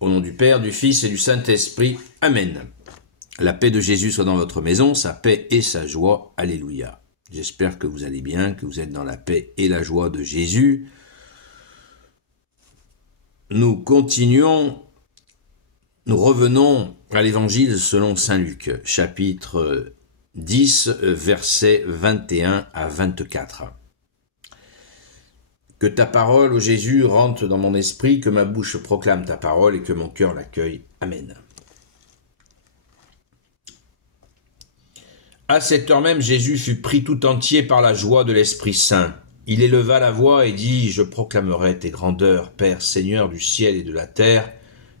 Au nom du Père, du Fils et du Saint-Esprit. Amen. La paix de Jésus soit dans votre maison, sa paix et sa joie. Alléluia. J'espère que vous allez bien, que vous êtes dans la paix et la joie de Jésus. Nous continuons, nous revenons à l'Évangile selon saint Luc, chapitre 10, versets 21 à 24. Que ta parole, ô Jésus, rentre dans mon esprit, que ma bouche proclame ta parole et que mon cœur l'accueille. Amen. À cette heure même, Jésus fut pris tout entier par la joie de l'Esprit Saint. Il éleva la voix et dit « Je proclamerai tes grandeurs, Père, Seigneur du ciel et de la terre,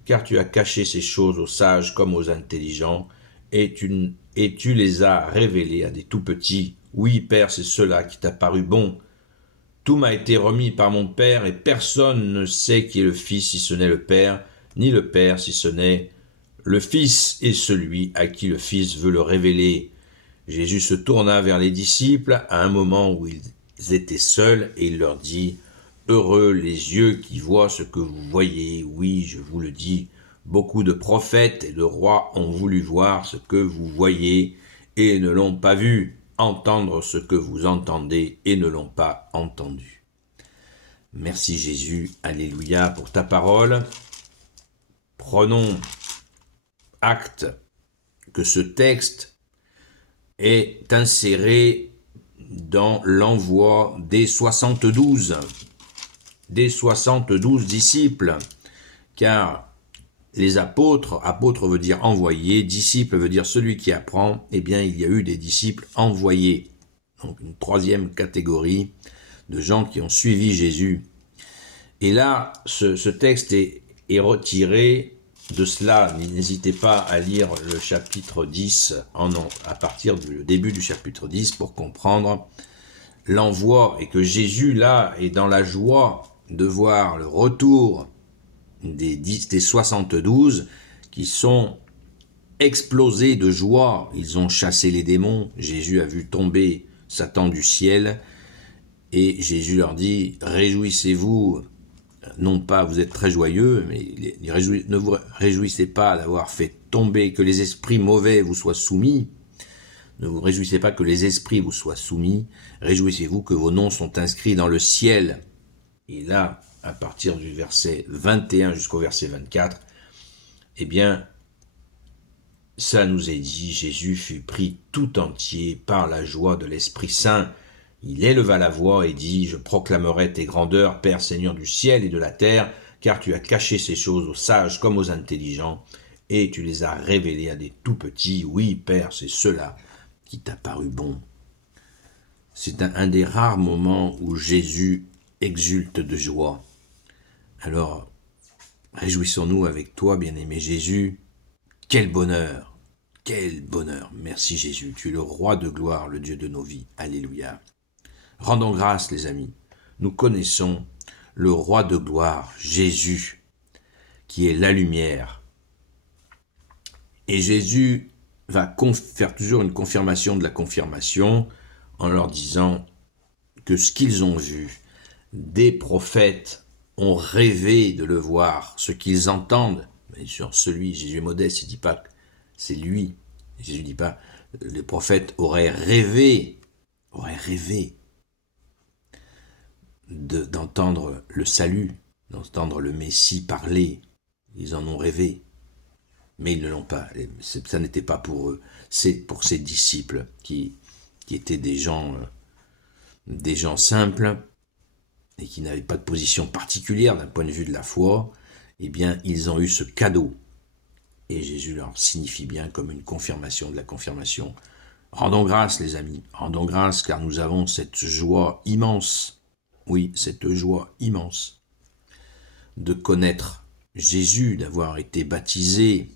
car tu as caché ces choses aux sages comme aux intelligents, et tu les as révélées à des tout-petits. Oui, Père, c'est cela qui t'a paru bon. Tout m'a été remis par mon Père, et personne ne sait qui est le Fils si ce n'est le Père, ni le Père si ce n'est le Fils et celui à qui le Fils veut le révéler. » Jésus se tourna vers les disciples à un moment où ils étaient seuls et il leur dit « Heureux les yeux qui voient ce que vous voyez, oui, je vous le dis, beaucoup de prophètes et de rois ont voulu voir ce que vous voyez et ne l'ont pas vu, entendre ce que vous entendez et ne l'ont pas entendu. » Merci Jésus, alléluia pour ta parole. Prenons acte que ce texte est inséré dans l'envoi des 72 disciples, car les apôtres veut dire envoyé, disciple veut dire celui qui apprend, eh bien il y a eu des disciples envoyés, donc une troisième catégorie de gens qui ont suivi Jésus. Et là, ce texte est retiré de cela. N'hésitez pas à lire le chapitre 10 à partir du début du chapitre 10 pour comprendre l'envoi et que Jésus là est dans la joie de voir le retour des 72 qui sont explosés de joie. Ils ont chassé les démons. Jésus a vu tomber Satan du ciel et Jésus leur dit « Réjouissez-vous ». Non pas, vous êtes très joyeux, mais ne vous réjouissez pas d'avoir fait tomber, que les esprits mauvais vous soient soumis. Ne vous réjouissez pas que les esprits vous soient soumis. Réjouissez-vous que vos noms sont inscrits dans le ciel. Et là, à partir du verset 21 jusqu'au verset 24, eh bien, ça nous est dit, Jésus fut pris tout entier par la joie de l'Esprit Saint. Il éleva la voix et dit « Je proclamerai tes grandeurs, Père, Seigneur du ciel et de la terre, car tu as caché ces choses aux sages comme aux intelligents, et tu les as révélées à des tout-petits. Oui, Père, c'est cela qui t'a paru bon. » C'est un des rares moments où Jésus exulte de joie. Alors, réjouissons-nous avec toi, bien-aimé Jésus. Quel bonheur! Quel bonheur! Merci Jésus, tu es le roi de gloire, le Dieu de nos vies. Alléluia. Rendons grâce, les amis. Nous connaissons le roi de gloire, Jésus, qui est la lumière. Et Jésus va faire toujours une confirmation de la confirmation en leur disant que ce qu'ils ont vu, des prophètes ont rêvé de le voir, ce qu'ils entendent. Bien sûr, Jésus est modeste, il ne dit pas que c'est lui. Jésus ne dit pas, les prophètes auraient rêvé d'entendre le salut, d'entendre le Messie parler. Ils en ont rêvé, mais ils ne l'ont pas. Ça n'était pas pour eux, c'est pour ces disciples qui étaient des gens simples et qui n'avaient pas de position particulière d'un point de vue de la foi. Eh bien, ils ont eu ce cadeau. Et Jésus leur signifie bien comme une confirmation de la confirmation. Rendons grâce, les amis, rendons grâce, car nous avons cette joie immense. Oui, cette joie immense de connaître Jésus, d'avoir été baptisé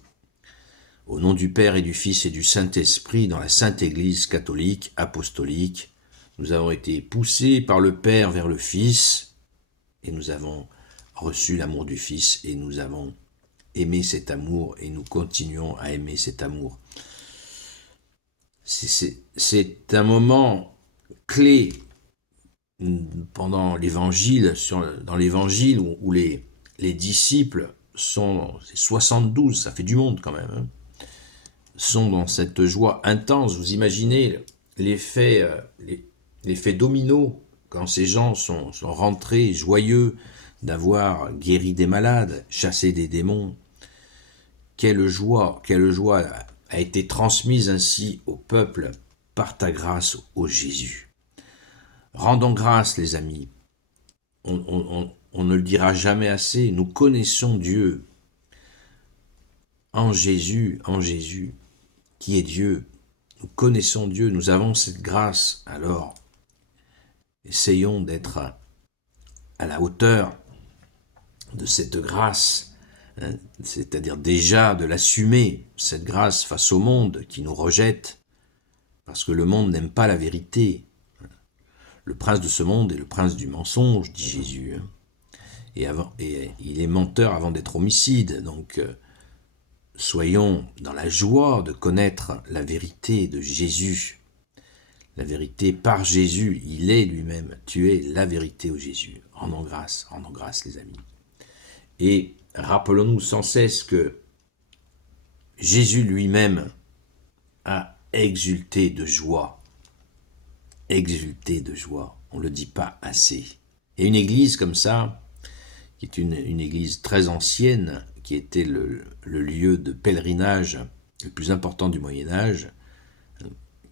au nom du Père et du Fils et du Saint-Esprit dans la Sainte Église catholique, apostolique. Nous avons été poussés par le Père vers le Fils et nous avons reçu l'amour du Fils et nous avons aimé cet amour et nous continuons à aimer cet amour. C'est un moment clé pendant l'évangile, dans l'évangile où les disciples c'est 72, ça fait du monde quand même, hein, sont dans cette joie intense. Vous imaginez l'effet domino quand ces gens sont rentrés joyeux d'avoir guéri des malades, chassé des démons. Quelle joie a été transmise ainsi au peuple par ta grâce, ô Jésus. Rendons grâce, les amis. On ne le dira jamais assez. Nous connaissons Dieu en Jésus, qui est Dieu. Nous connaissons Dieu, nous avons cette grâce. Alors, essayons d'être à la hauteur de cette grâce, hein, c'est-à-dire déjà de l'assumer, cette grâce face au monde qui nous rejette, parce que le monde n'aime pas la vérité. Le prince de ce monde est le prince du mensonge, dit Jésus. Et il est menteur avant d'être homicide. Donc, soyons dans la joie de connaître la vérité de Jésus. La vérité par Jésus, il est lui-même. Tu es la vérité, ô Jésus. Rendons grâce, les amis. Et rappelons-nous sans cesse que Jésus lui-même a exulté de joie. Exulté de joie. On ne le dit pas assez. Et une église comme ça, qui est une église très ancienne, qui était le lieu de pèlerinage le plus important du Moyen-Âge,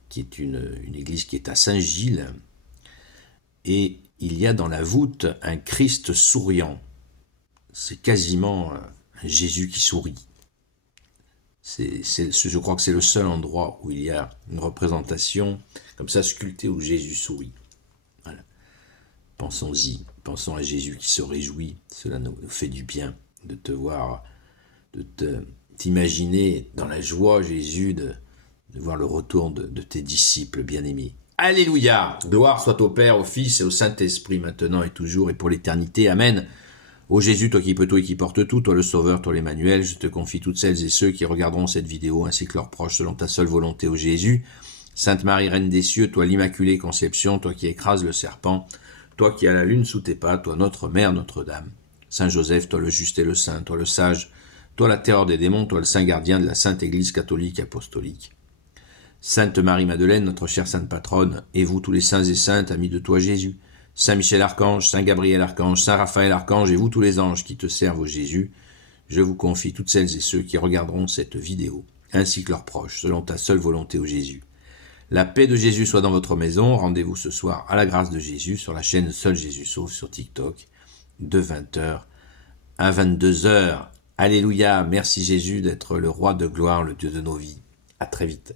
qui est une église qui est à Saint-Gilles, et il y a dans la voûte un Christ souriant. C'est quasiment un Jésus qui sourit. Je crois que c'est le seul endroit où il y a une représentation comme ça sculptée où Jésus sourit. Voilà. Pensons-y, pensons à Jésus qui se réjouit. Cela nous fait du bien de te voir, t'imaginer dans la joie, Jésus, de voir le retour de tes disciples bien-aimés. Alléluia! Gloire soit au Père, au Fils et au Saint-Esprit, maintenant et toujours et pour l'éternité. Amen. Ô Jésus, toi qui peux tout et qui portes tout, toi le Sauveur, toi l'Emmanuel, je te confie toutes celles et ceux qui regarderont cette vidéo, ainsi que leurs proches, selon ta seule volonté, ô Jésus. Sainte Marie, Reine des cieux, toi l'Immaculée Conception, toi qui écrases le serpent, toi qui as la lune sous tes pas, toi notre Mère, Notre-Dame. Saint Joseph, toi le juste et le saint, toi le sage, toi la terreur des démons, toi le saint gardien de la Sainte Église catholique apostolique. Sainte Marie-Madeleine, notre chère sainte patronne, et vous tous les saints et saintes, amis de toi Jésus, Saint Michel Archange, Saint Gabriel Archange, Saint Raphaël Archange, et vous tous les anges qui te servent, ô Jésus, je vous confie toutes celles et ceux qui regarderont cette vidéo, ainsi que leurs proches, selon ta seule volonté, ô Jésus. La paix de Jésus soit dans votre maison. Rendez-vous ce soir à la grâce de Jésus sur la chaîne Seul Jésus Sauve sur TikTok, de 20h à 22h. Alléluia, merci Jésus d'être le roi de gloire, le Dieu de nos vies. À très vite.